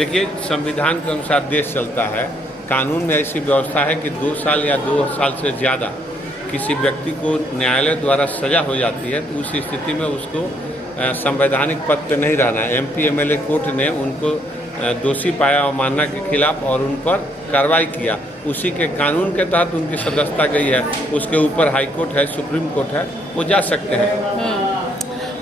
देखिए, संविधान के अनुसार देश चलता है। कानून में ऐसी व्यवस्था है कि 2 साल या 2 साल से ज़्यादा किसी व्यक्ति को न्यायालय द्वारा सज़ा हो जाती है तो उस स्थिति में उसको संवैधानिक पद पर नहीं रहना है। MP MLA कोर्ट ने उनको दोषी पाया अवमानना के खिलाफ और उन पर कार्रवाई किया। उसी के कानून के तहत उनकी सदस्यता गई है। उसके ऊपर हाई कोर्ट है, सुप्रीम कोर्ट है, वो जा सकते हैं।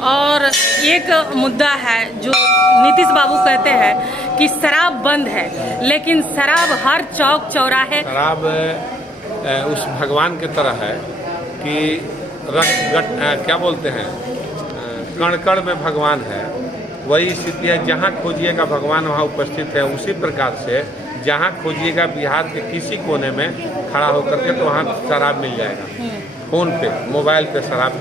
और एक मुद्दा है जो नीतीश बाबू कहते हैं कि शराब बंद है, लेकिन शराब हर चौक चौराहे। शराब उस भगवान की तरह है कि क्या बोलते हैं, कण कण में भगवान है। वही स्थिति है, जहाँ खोजिएगा भगवान वहाँ उपस्थित है। उसी प्रकार से जहाँ खोजिएगा बिहार के किसी कोने में खड़ा होकर के तो वहाँ शराब मिल जाएगा। फ़ोन पे, मोबाइल पे शराब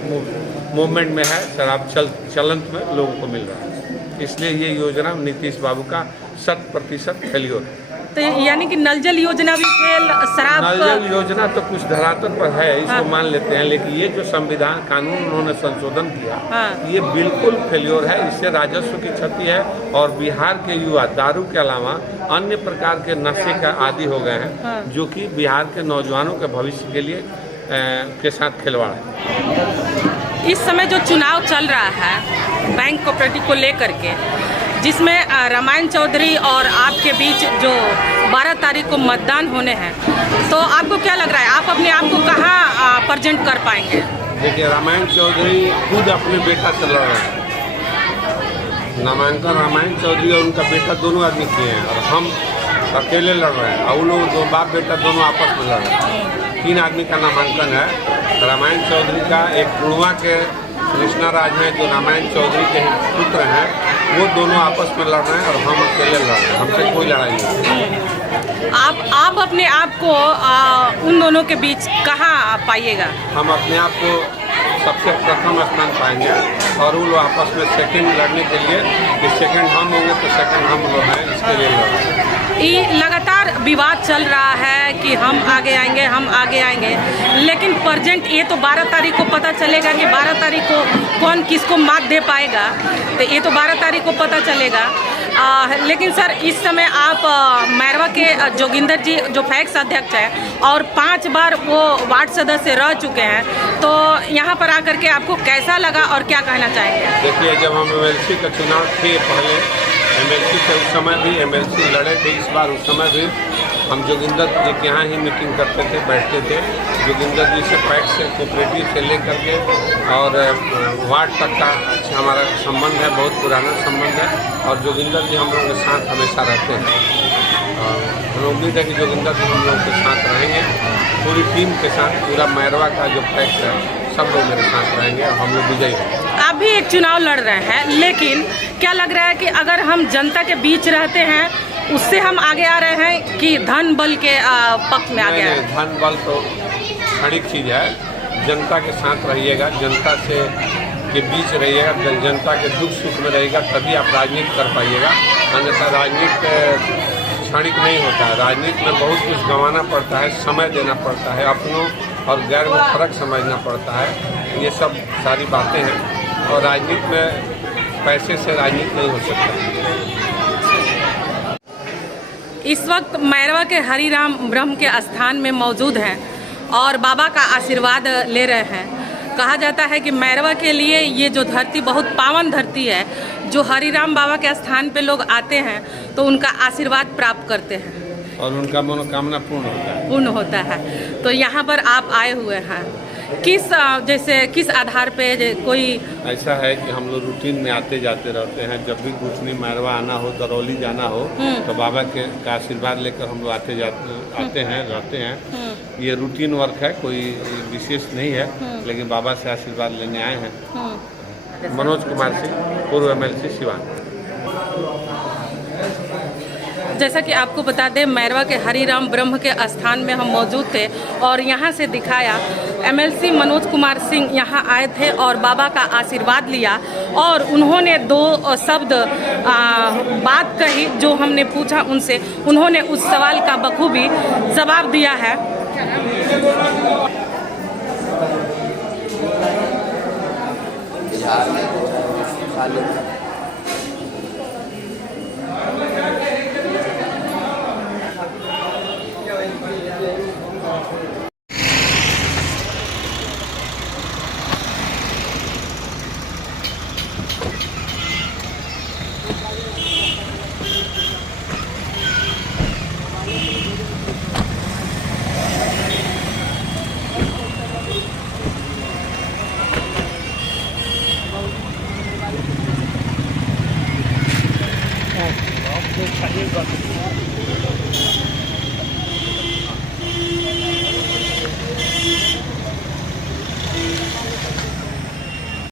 मूवमेंट में है, शराब चलंत में लोगों को मिल रहा है। इसलिए ये योजना नीतीश बाबू का 100% फेल्योर है। तो यानी कि नल जल योजना भी फेल, शराब नल जल योजना तो कुछ धरातल पर है, इसको मान लेते हैं, लेकिन ये जो संविधान कानून उन्होंने संशोधन किया, ये बिल्कुल फेल्योर है। इससे राजस्व की क्षति है और बिहार के युवा दारू के अलावा अन्य प्रकार के नशे का आदी हो गए हैं, जो कि बिहार के नौजवानों के भविष्य के लिए के साथ खिलवाड़ है। इस समय जो चुनाव चल रहा है बैंक कोऑपरेटिव को लेकर के, जिसमें रामायण चौधरी और आपके बीच जो 12 तारीख को मतदान होने हैं, तो आपको क्या लग रहा है, आप अपने आप को कहाँ प्रेजेंट कर पाएंगे? देखिए, रामायण चौधरी खुद अपने बेटा से लड़ रहे हैं। नामांकन रामायण चौधरी और उनका बेटा दोनों आदमी किए हैं और हम अकेले लड़ रहे हैं और वो लोग दो बाप बेटा दोनों आपस में लड़ रहे हैं। 3 आदमी का नामांकन है। रामायण चौधरी का एक गुणवा के कृष्णा राज में जो रामायण चौधरी के पुत्र हैं, वो दोनों आपस में लड़ रहे हैं और हम अकेले लड़ रहे हैं। हमसे कोई लड़ाई नहीं। आप अपने आप को उन दोनों के बीच कहाँ पाइएगा? हम अपने आप को सबसे प्रथम स्थान पाएंगे और वो लोग आपस में सेकंड लड़ने के लिए, कि सेकंड हम होंगे तो सेकंड हम लोग हैं, इसके लिए लड़ रहे हैं। ये लगातार विवाद चल रहा है कि हम आगे आएंगे, हम आगे आएंगे, लेकिन प्रेजेंट ये तो 12 तारीख को पता चलेगा कि 12 तारीख को कौन किसको मात दे पाएगा, तो ये तो 12 तारीख को पता चलेगा। लेकिन सर, इस समय आप मैरवा के जोगिंदर जी जो फैक्स अध्यक्ष हैं और 5 बार वो वार्ड सदस्य रह चुके हैं, तो यहाँ पर आकर के आपको कैसा लगा और क्या कहना चाहेंगे? देखिए, जब हम MLC का चुनाव थे पहले, MLC से उस समय भी MLC लड़े थे, इस बार उस समय भी हम जोगिंदर जी के यहाँ ही मीटिंग करते थे, बैठते थे। जोगिंदर जी से पैक्स से कोऑपरेटिव से लेकर के और वार्ड तक का हमारा संबंध है, बहुत पुराना संबंध है और जोगिंदर जी हम लोगों के साथ हमेशा रहते हैं। और उम्मीद है कि जोगिंदर जी हम लोगों के साथ रहेंगे, पूरी टीम के साथ। पूरा मैरवा का जो पैक्स है सब लोग मेरे साथ रहेंगे और हम लोग विजयी हैं। आप भी एक चुनाव लड़ रहे हैं, लेकिन क्या लग रहा है कि अगर हम जनता के बीच रहते हैं उससे हम आगे आ रहे हैं कि धन बल के पक्ष में आगे आ रहे हैं? धन बल तो क्षणिक चीज़ है। जनता के साथ रहिएगा, जनता से के बीच रहिएगा, जनता के दुख सुख में रहेगा, तभी आप राजनीति कर पाइएगा। अन्यथा राजनीति क्षणिक नहीं होता है। राजनीति में बहुत कुछ गंवाना पड़ता है, समय देना पड़ता है, अपनों और गैर में फर्क समझना पड़ता है। ये सब सारी बातें हैं और राजनीति में पैसे से राजनीति नहीं हो सकती। इस वक्त मैरवा के हरिराम ब्रह्म के स्थान में मौजूद हैं और बाबा का आशीर्वाद ले रहे हैं। कहा जाता है कि मैरवा के लिए ये जो धरती बहुत पावन धरती है, जो हरिराम बाबा के स्थान पे लोग आते हैं तो उनका आशीर्वाद प्राप्त करते हैं और उनका मनोकामना पूर्ण होता है। तो यहाँ पर आप आए हुए हैं, किस आधार पे? कोई ऐसा है कि हम लोग रूटीन में आते जाते रहते हैं। जब भी गुठनी मैरवा आना हो, दरौली जाना हो, तो बाबा का आशीर्वाद लेकर हम लोग आते हैं, रहते हैं। ये रूटीन वर्क है, कोई विशेष नहीं है, लेकिन बाबा से आशीर्वाद लेने आए हैं। मनोज कुमार सिंह, पूर्व MLC सिवान। जैसा कि आपको बता दें, मैरवा के हरिराम ब्रह्म के स्थान में हम मौजूद थे और यहाँ से दिखाया। MLC मनोज कुमार सिंह यहाँ आए थे और बाबा का आशीर्वाद लिया और उन्होंने 2 शब्द बात कही जो हमने पूछा उनसे। उन्होंने उस सवाल का बखूबी जवाब दिया है। बिहार में तो चाहिए बात